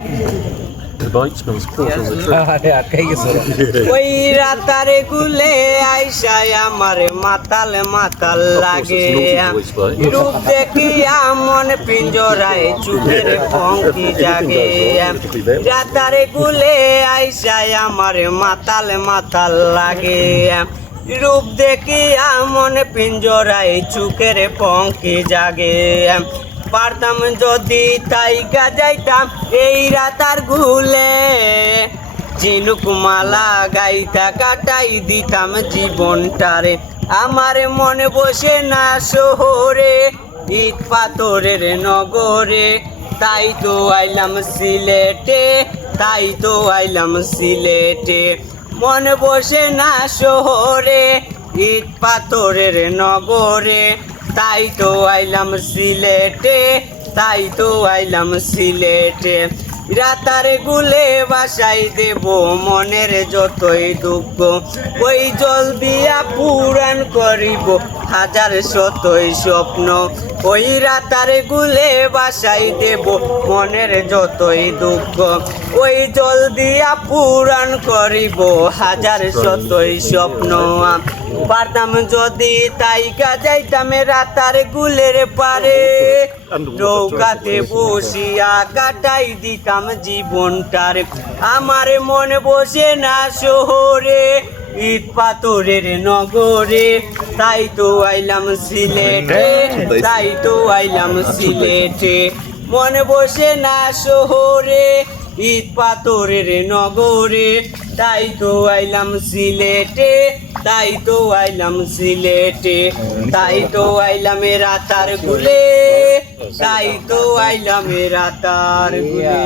The bike smells quite on the trip. ওই রাতারে গুলে আইসায় আমার মাতাল মাতাল লাগে রূপ দেখিয়া মন পিঞ্জরায় চুপের পঙ্কি জাগে রাতারে গুলে আইসায় আমার মাতাল মাতাল লাগে রূপ দেখিয়া মন পিঞ্জরায় চুকের পঙ্কি জাগে পারতাম যদি তাই যাইতাম এই রাতার গুলে ঝিনুক মালা গাইতা কাটাই দিতাম জীবনটারে আমার মনে বসে না শহরে ইট পাথরের নগরে তাই তো আইলাম সিলেটে তাই তো আইলাম সিলেটে মনে বসে না শহরে ইট পাথরের নগরে তাই তো আইলাম সিলেটে তাই তো আইলাম সিলেটে রাতারে গুলে বাসাই দেব মনের যতই দুঃখ ওই জল দিয়া পূরণ করিব হাজার শতই স্বপ্ন ওই রাতারে গুলে বাসাই দেব মনের যতই দুঃখ ওই জল দিয়া পূরণ করিব হাজার শতই স্বপ্ন পারতাম যদি তাইকা যাইতাম রাতার গুলের পারে নৌকাতে বসিয়া কাটাই দিতাম জীবনটার আমার মনে বসে না শহরে ইট পাথরের নগরে তাই তো আইলাম সিলেটে তাই তো আইলাম সিলেটে মনে বসে না শহরে ইট পাথরের নগরে তাই তো আইলাম সিলেটে তাই তো আইলাম সিলেটে তাই তো আইলাম রাতার গুলে তাই তো আইলাম রাতার গুলে